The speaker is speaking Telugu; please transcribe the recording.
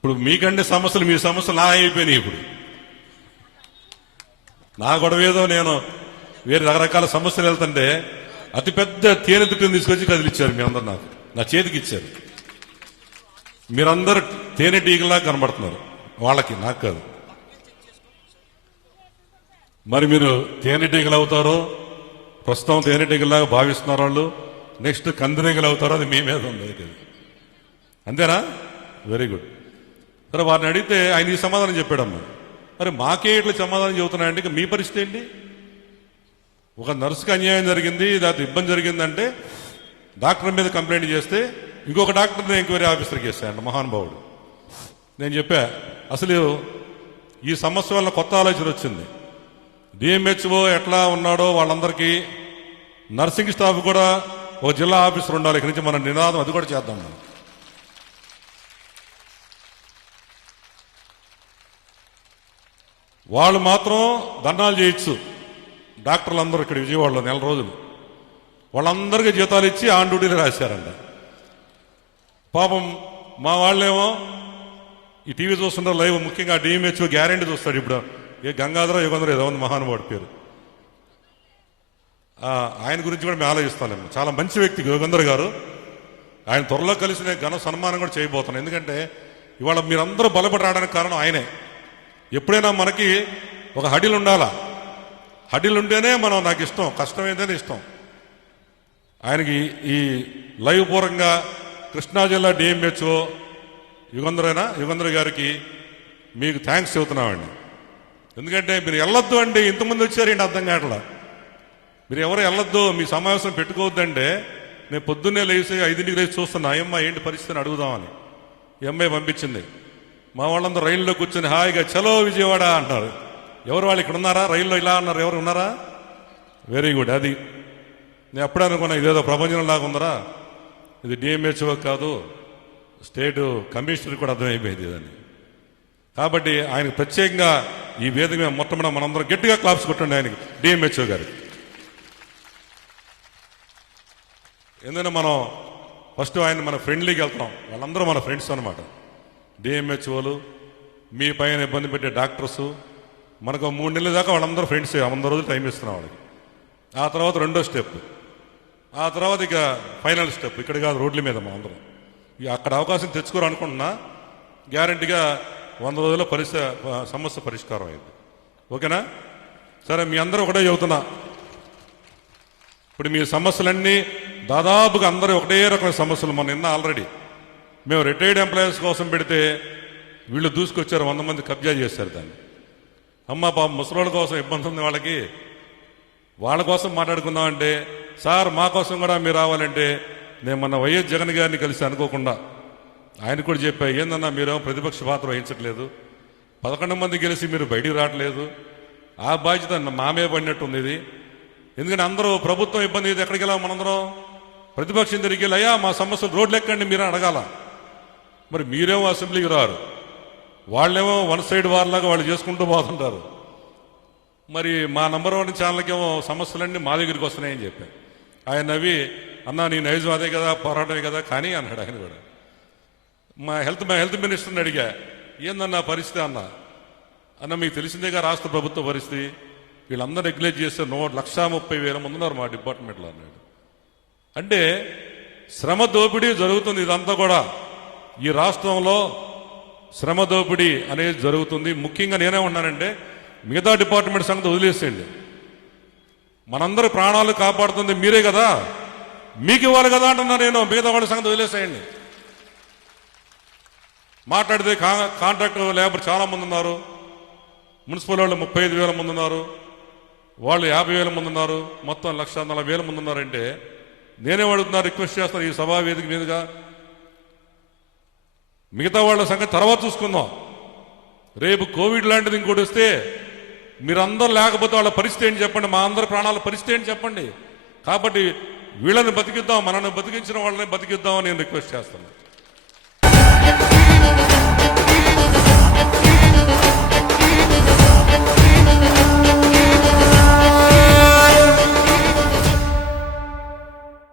ఇప్పుడు మీకంటే సమస్యలు మీ సమస్యలు నా అయిపోయినాయి. ఇప్పుడు నా గొడవ ఏదో నేను వేరే రకరకాల సమస్యలు వెళ్తుంటే అతిపెద్ద తేనె తుట్టుని తీసుకొచ్చి కదిలిచ్చారు. మీ అందరు నాకు నా చేతికి ఇచ్చారు. మీరందరూ తేనెటీగలా కనబడుతున్నారు వాళ్ళకి, నాకు కాదు. మరి మీరు తేనెటీగలు అవుతారో, ప్రస్తుతం తేనెటీగలాగా భావిస్తున్నారు వాళ్ళు, నెక్స్ట్ కందిరీగలు అవుతారో అది మీ మీద ఉంది. అయితే అంతేనా? Very good. సరే, వారిని అడిగితే ఆయన ఈ సమాధానం చెప్పాడమ్మా. మరి మాకే ఇట్లా సమాధానం చెబుతున్నాయంటే ఇక మీ పరిస్థితి ఏంటి? ఒక నర్సుకి అన్యాయం జరిగింది, దాని ఇబ్బంది జరిగిందంటే డాక్టర్ మీద కంప్లైంట్ చేస్తే ఇంకొక డాక్టర్ని ఎంక్వైరీ ఆఫీసర్కి వేస్తాయంట మహానుభావుడు. నేను చెప్పా, అసలు ఈ సమస్య వల్ల కొత్త ఆలోచన వచ్చింది. డిఎంహెచ్ఓ ఎట్లా ఉన్నాడో వాళ్ళందరికీ నర్సింగ్ స్టాఫ్ కూడా ఒక జిల్లా ఆఫీసర్ ఉండాలి. ఇక్కడి నుంచి మన నినాదం అది కూడా చేద్దాం. మనం వాళ్ళు మాత్రం ధర్నాలు చేయొచ్చు. డాక్టర్లు అందరూ ఇక్కడ విజయవాడలో నెల రోజులు వాళ్ళందరికీ జీతాలు ఇచ్చి ఆన్ డ్యూటీలు రాశారంట. పాపం మా వాళ్ళేమో ఈ టీవీ చూస్తుంటారు లైవ్, ముఖ్యంగా డిఎంహెచ్ఓ గ్యారెంటీ చూస్తాడు. ఇప్పుడు ఏ గంగాధర యుగంధర ఏదో ఉంది మహానుభావుడి పేరు, ఆయన గురించి కూడా మేము ఆలోచిస్తాను. చాలా మంచి వ్యక్తి యుగంధర్ గారు. ఆయన త్వరలో కలిసి నేను ఘన సన్మానం కూడా చేయబోతున్నాను. ఎందుకంటే ఇవాళ మీరందరూ బలపడి రావడానికి కారణం ఆయనే. ఎప్పుడైనా మనకి ఒక హడిల్ ఉండాలా, హడిల్ ఉంటేనే మనం నాకు ఇష్టం, కష్టం ఏంటనే ఇష్టం. ఆయనకి ఈ లైవ్ పూర్వకంగా కృష్ణా జిల్లా డిఎంహెచ్ఓ యుగంధర్ గారికి మీకు థ్యాంక్స్ చెబుతున్నామండి. ఎందుకంటే మీరు వెళ్ళొద్దు అండి, ఇంతమంది వచ్చారండి అర్థం కావట్లా. మీరు ఎవరు వెళ్ళొద్దు, మీ సమావేశం పెట్టుకోవద్దంటే నేను పొద్దున్నే లేచి 5ంటికి లేచి చూస్తున్నా అయ్యమ్మ ఏంటి పరిస్థితిని అడుగుదామని. ఈ అమ్మాయి పంపించింది. మా వాళ్ళందరూ రైల్లో కూర్చొని హాయిగా చలో విజయవాడ అంటారు. ఎవరు వాళ్ళు ఇక్కడ ఉన్నారా? రైల్లో ఇలా అన్నారు, ఎవరు ఉన్నారా? Very good. అది నేను ఎప్పుడే అనుకున్నా ఇదేదో ప్రపంచం లాగా ఉందరా, ఇది డిఎంహెచ్ఓ కాదు స్టేట్ కమిషనర్ కూడా అర్థమైపోయింది ఇదని. కాబట్టి ఆయనకు ప్రత్యేకంగా ఈ వేదిక మీద మొట్టమొదటి మనందరం గట్టిగా క్లాప్స్ కొట్టండి ఆయనకి, డిఎంహెచ్ఓ గారికి. ఎందుకంటే మనం ఫస్ట్ ఆయన మన ఫ్రెండ్లీకి వెళ్తున్నాం, వాళ్ళందరూ మన ఫ్రెండ్స్ అనమాట. డిఎంహెచ్ఓలు, మీ పైన ఇబ్బంది పెట్టే డాక్టర్సు, మనకు 3 నెలల దాకా వాళ్ళందరూ ఫ్రెండ్స్. 100 రోజులు టైం ఇస్తున్నాం వాళ్ళకి. ఆ తర్వాత రెండో స్టెప్, ఆ తర్వాత ఇక ఫైనల్ స్టెప్ ఇక్కడ కాదు, రోడ్ల మీద మా అందరం అక్కడ అవకాశం తెచ్చుకోరు అనుకుంటున్నా. గ్యారంటీగా 100 రోజుల్లో సమస్య పరిష్కారం అయింది. ఓకేనా? సరే, మీ అందరూ ఒకటే చెబుతున్నా, ఇప్పుడు మీ సమస్యలన్నీ దాదాపుగా అందరూ ఒకటే రకమైన సమస్యలు. మొన్న నిన్న ఆల్రెడీ మేము రిటైర్డ్ ఎంప్లాయీస్ కోసం పెడితే వీళ్ళు దూసుకొచ్చారు, 100 మంది కబ్జా చేశారు దాన్ని. అమ్మ పాపం ముసలోళ్ళ కోసం ఇబ్బంది ఉంది వాళ్ళకి, వాళ్ళ కోసం మాట్లాడుకుందామంటే సార్ మా కోసం కూడా మీరు రావాలంటే నేను మొన్న వైఎస్ జగన్ గారిని కలిసి అనుకోకుండా ఆయన కూడా చెప్పా, ఏందన్నా మీరేమో ప్రతిపక్ష పాత్ర వహించట్లేదు, 11 మంది గెలిచి మీరు బయటికి రావట్లేదు, ఆ బాధ్యత మామే పడినట్టుంది ఇది. ఎందుకంటే అందరూ ప్రభుత్వం ఇబ్బంది అయితే ఎక్కడికి వెళ్ళాం మనందరం? ప్రతిపక్షం తిరిగి వెళ్ళి అయ్యా మా సమస్యలు రోడ్లు ఎక్కండి మీరు అడగాల. మరి మీరేమో అసెంబ్లీకి రారు, వాళ్ళేమో వన్ సైడ్ వార్లాగా వాళ్ళు చేసుకుంటూ పోతుంటారు. మరి మా నంబర్ 1 ఛానల్కేమో సమస్యలన్నీ మా దగ్గరికి వస్తున్నాయని చెప్పాను. ఆయన నవ్వి అన్నా నీ నైజం అదే కదా, పోరాటమే కదా కానీ అన్నాడు. ఆయన కూడా మా హెల్త్ మినిస్టర్ని అడిగా, ఏందన్నా పరిస్థితి అన్న మీకు తెలిసిందేగా రాష్ట్ర ప్రభుత్వ పరిస్థితి, వీళ్ళందరూ రెగ్యులేట్ చేస్తే 1,30,000 మంది ఉన్నారు మా డిపార్ట్మెంట్లో అన్నాడు. అంటే శ్రమ దోపిడీ జరుగుతుంది. ఇదంతా కూడా ఈ రాష్ట్రంలో శ్రమ దోపిడీ అనేది జరుగుతుంది. ముఖ్యంగా నేనే ఉన్నానంటే మిగతా డిపార్ట్మెంట్ సంగతి వదిలేసేయండి, మనందరి ప్రాణాలు కాపాడుతుంది మీరే కదా, మీకు ఇవ్వాలి కదా అంటున్నా నేను. మిగతా వాళ్ళ సంగతి వదిలేసేయండి. మాట్లాడితే కాంట్రాక్ట్ లేబర్ చాలా మంది ఉన్నారు, మున్సిపల్ వాళ్ళు 35,000 మంది ఉన్నారు, వాళ్ళు 50,000 మంది ఉన్నారు, మొత్తం 1,40,000 మంది ఉన్నారంటే నేనేం అడుగుతున్నా, రిక్వెస్ట్ చేస్తాను ఈ సభా వేదిక మీదుగా, మిగతా వాళ్ళ సంగతి తర్వాత చూసుకుందాం. రేపు కోవిడ్ లాంటిది ఇంకోటి వస్తే మీరందరూ లేకపోతే వాళ్ళ పరిస్థితి ఏంటి చెప్పండి, మా అందరి ప్రాణాల పరిస్థితి ఏంటి చెప్పండి. కాబట్టి వీళ్ళని బతికిద్దాం, మనల్ని బతికించిన వాళ్ళని బతికిద్దామని నేను రిక్వెస్ట్ చేస్తాను.